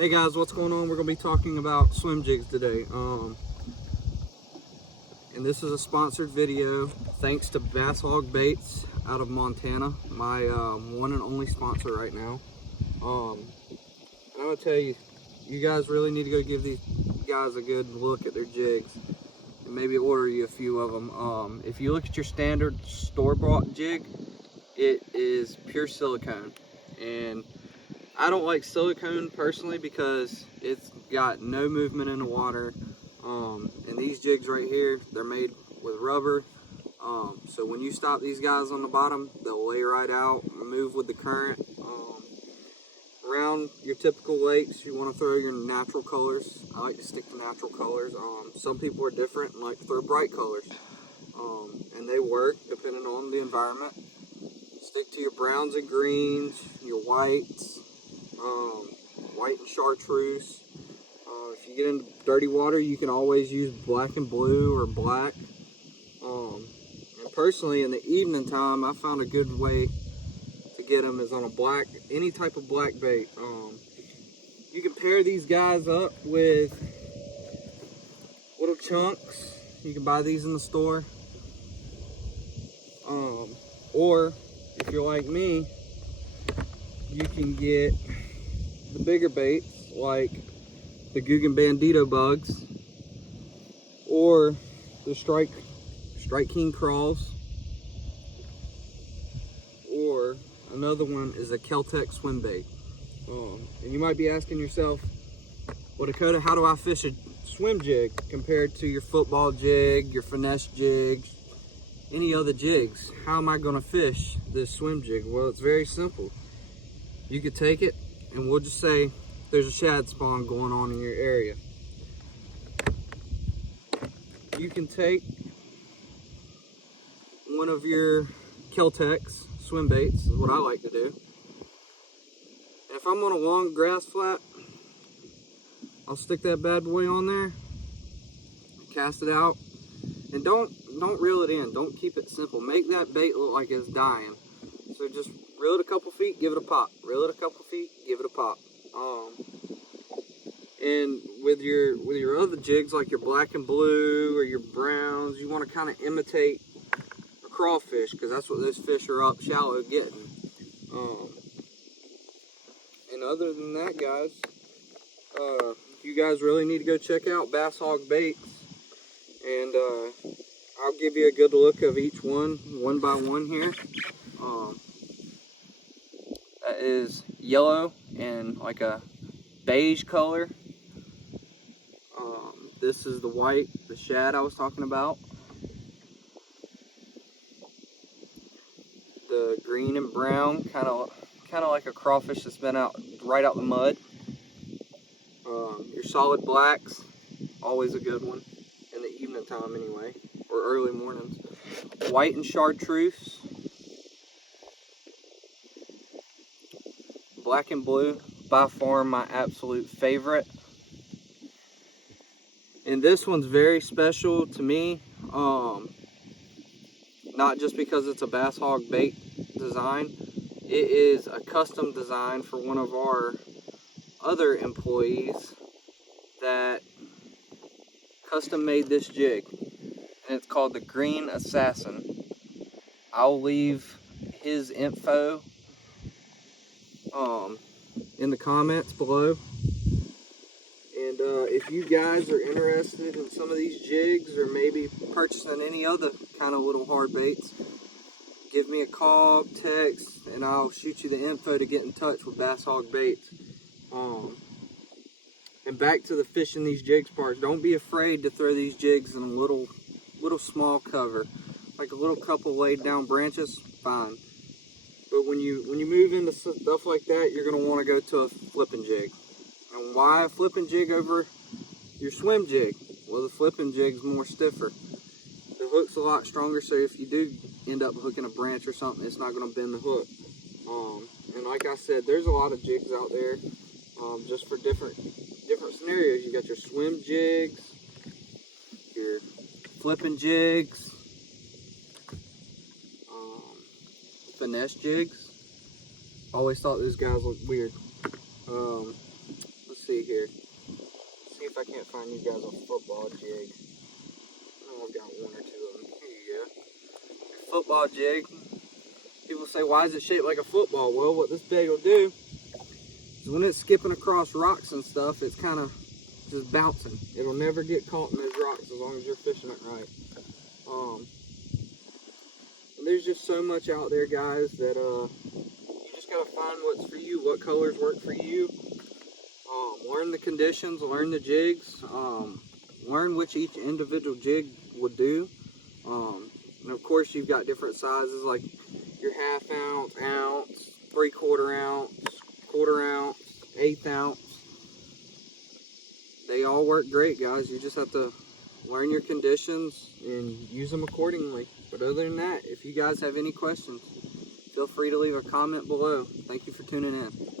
Hey guys, what's going on? We're going to be talking about swim jigs today. And this is a sponsored video thanks to Bass Hog Baits out of Montana, my one and only sponsor right now. And I'm going to tell you, you guys really need to go give these guys a good look at their jigs and maybe order you a few of them. If you look at your standard store-bought jig, it is pure silicone, and I don't like silicone personally because it's got no movement in the water. And these jigs right here, they're made with rubber. So when you stop these guys on the bottom, they'll lay right out, move with the current. Around your typical lakes, you want to throw your natural colors. I like to stick to natural colors. Some people are different and like to throw bright colors. And they work depending on the environment. Stick to your browns and greens, your whites. White and chartreuse. If you get into dirty water, you can always use black and blue or black. And personally, in the evening time, I found a good way to get them is on a black, any type of black bait. You can pair these guys up with little chunks. You can buy these in the store. Or if you're like me, you can get the bigger baits like the Googan Bandito bugs or the Strike King crawls, or another one is a Keltec swim bait. And you might be asking yourself, well, Dakota, how do I fish a swim jig compared to your football jig, your finesse jigs, any other jigs? How am I going to fish this swim jig? Well, it's very simple. You could take it, and we'll just say there's a shad spawn going on in your area. You can take one of your Keltecs swim baits, is what I like to do. And if I'm on a long grass flat, I'll stick that bad boy on there, cast it out, and don't reel it in. Don't keep it simple. Make that bait look like it's dying. So just reel it a couple feet, give it a pop. Reel it a couple feet, give it a pop. And with your other jigs, like your black and blue or your browns, you want to kind of imitate a crawfish, because that's what those fish are up shallow getting. And other than that, guys, you guys really need to go check out Bass Hog Baits, and I'll give you a good look of each one by one here. That is yellow and like a beige color. This is the white, the shad I was talking about. The green and brown, kind of like a crawfish that's been right out the mud. Your solid blacks, always a good one in the evening time anyway, or early mornings. White and chartreuse. Black and blue, by far my absolute favorite. And this one's very special to me, not just because it's a Bass Hog Bait design. It is a custom design for one of our other employees that custom made this jig, and it's called the Green Assassin. I'll leave his info in the comments below. And if you guys are interested in some of these jigs, or maybe purchasing any other kind of little hard baits, give me a call, text, and I'll shoot you the info to get in touch with Bass Hog Baits. And back to the fishing these jigs parts. Don't be afraid to throw these jigs in a little small cover, like a little couple laid down branches. Fine. But when you move into stuff like that, you're gonna want to go to a flipping jig. And why a flipping jig over your swim jig? Well, the flipping jig's more stiffer. The hook's a lot stronger, so if you do end up hooking a branch or something, it's not going to bend the hook. And like I said, there's a lot of jigs out there, just for different scenarios. You got your swim jigs, your flipping jigs, finesse jigs. Always thought those guys looked weird. Let's see. I can't find you guys a football jig. Oh, I've got one or two of them. Here you go. Football jig. People say, why is it shaped like a football? Well, what this bag will do is when it's skipping across rocks and stuff, it's kind of just bouncing. It'll never get caught in those rocks as long as you're fishing it right. And there's just so much out there, guys, that you just gotta find what's for you, what colors work for you. Learn the conditions, learn the jigs, learn which each individual jig would do. And of course, you've got different sizes like your ½ ounce, ounce, 3/4 ounce, 1/4 ounce, 1/8 ounce. They all work great, guys. You just have to learn your conditions and use them accordingly. But other than that, if you guys have any questions, feel free to leave a comment below. Thank you for tuning in.